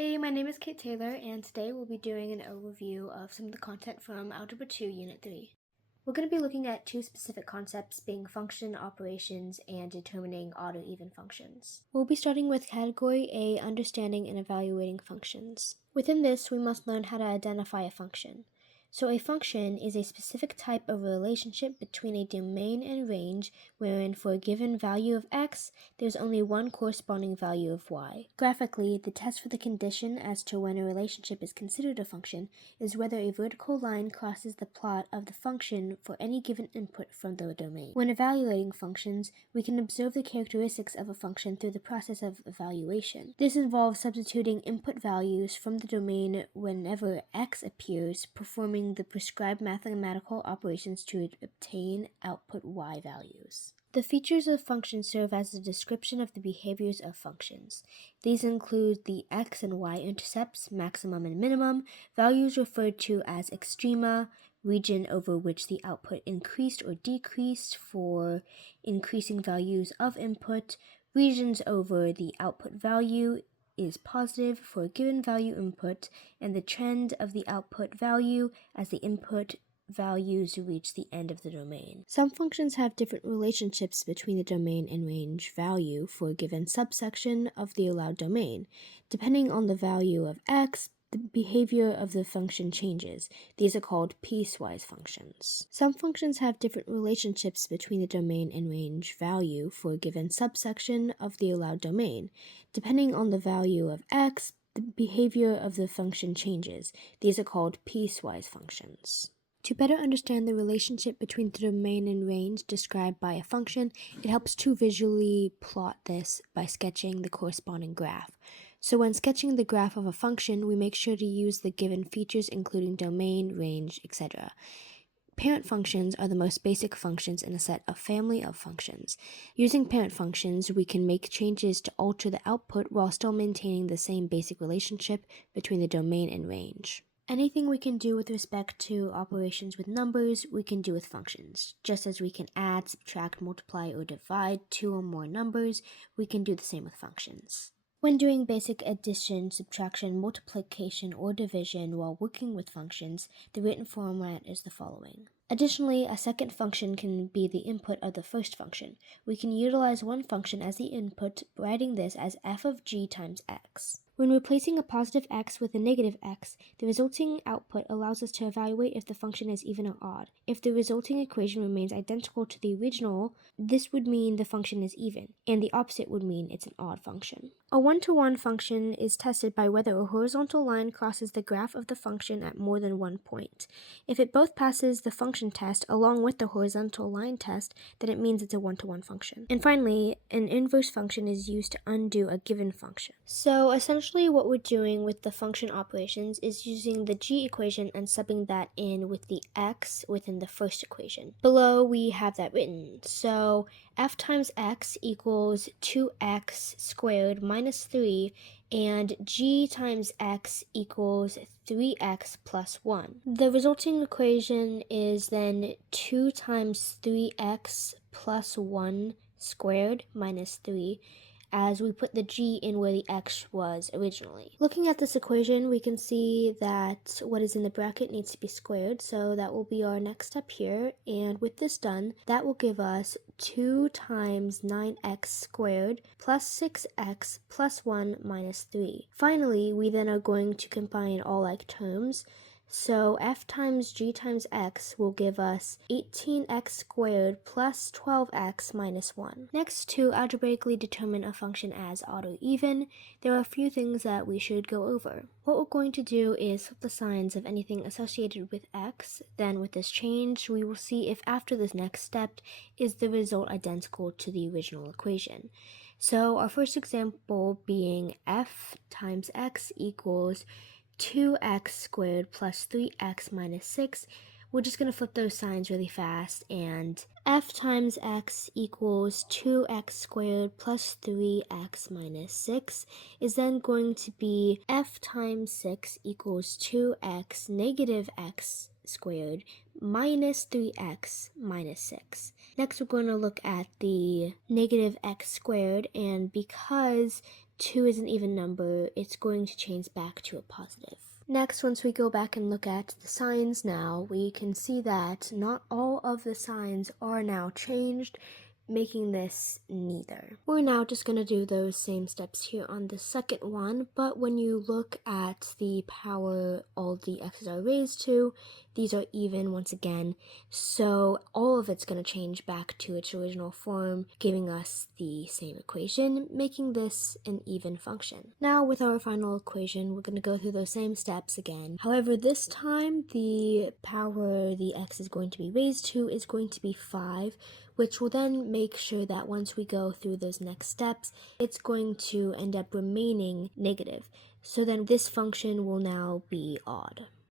Hey, my name is Kate Taylor, and today we'll be doing an overview of some of the content from Algebra 2, Unit 3. We're going to be looking at two specific concepts, being function operations and determining odd or even functions. We'll be starting with Category A, Understanding and Evaluating Functions. Within this, we must learn how to identify a function. So a function is a specific type of relationship between a domain and range wherein for a given value of x, there's only one corresponding value of y. Graphically, the test for the condition as to when a relationship is considered a function is whether a vertical line crosses the plot of the function for any given input from the domain. When evaluating functions, we can observe the characteristics of a function through the process of evaluation. This involves substituting input values from the domain whenever x appears, performing the prescribed mathematical operations to obtain output y values. The features of functions serve as a description of the behaviors of functions. These include the x and y intercepts, maximum and minimum, values referred to as extrema, region over which the output increased or decreased for increasing values of input, regions over the output value is positive for a given value input, and the trend of the output value as the input values reach the end of the domain. Some functions have different relationships between the domain and range value for a given subsection of the allowed domain. Depending on the value of x, the behavior of the function changes. These are called piecewise functions. Some functions have different relationships between the domain and range value for a given subsection of the allowed domain. Depending on the value of x, the behavior of the function changes. These are called piecewise functions. To better understand the relationship between the domain and range described by a function, it helps to visually plot this by sketching the corresponding graph. So when sketching the graph of a function, we make sure to use the given features including domain, range, etc. Parent functions are the most basic functions in a set of family of functions. Using parent functions, we can make changes to alter the output while still maintaining the same basic relationship between the domain and range. Anything we can do with respect to operations with numbers, we can do with functions. Just as we can add, subtract, multiply, or divide two or more numbers, we can do the same with functions. When doing basic addition, subtraction, multiplication, or division while working with functions, the written format is the following. Additionally, a second function can be the input of the first function. We can utilize one function as the input, writing this as f of g times x. When replacing a positive x with a negative x, the resulting output allows us to evaluate if the function is even or odd. If the resulting equation remains identical to the original, this would mean the function is even, and the opposite would mean it's an odd function. A one-to-one function is tested by whether a horizontal line crosses the graph of the function at more than one point. If it both passes the function test along with the horizontal line test, then it means it's a one-to-one function. And finally, an inverse function is used to undo a given function. So essentially what we're doing with the function operations is using the g equation and subbing that in with the x within the first equation. Below we have that written. So f times x equals 2x squared minus 3, and g times x equals 3x plus 1. The resulting equation is then 2 times 3x plus 1 squared minus 3, as we put the g in where the x was originally. Looking at this equation, we can see that what is in the bracket needs to be squared, so that will be our next step here, and with this done, that will give us 2 times 9x squared plus 6x plus 1 minus 3. Finally, we then are going to combine all like terms, so f times g times x will give us 18x squared plus 12x minus 1. Next, to algebraically determine a function as odd or even, there are a few things that we should go over. What we're going to do is flip the signs of anything associated with x. Then with this change, we will see if after this next step is the result identical to the original equation. So our first example being f times x equals 2x squared plus 3x minus 6. We're just going to flip those signs really fast, and f times x equals 2x squared plus 3x minus 6 is then going to be f times 6 equals 2x negative x squared minus 3x minus 6. Next, we're going to look at the negative x squared, and because 2 is an even number, it's going to change back to a positive. Next, once we go back and look at the signs now, we can see that not all of the signs are now changed, making this neither. We're now just going to do those same steps here on the second one, but when you look at the power all the x's are raised to, these are even once again, so all of it's going to change back to its original form, giving us the same equation, making this an even function. Now with our final equation, we're going to go through those same steps again. However, this time the power the x is going to be raised to is going to be 5, which will then make sure that once we go through those next steps, it's going to end up remaining negative. So then this function will now be odd.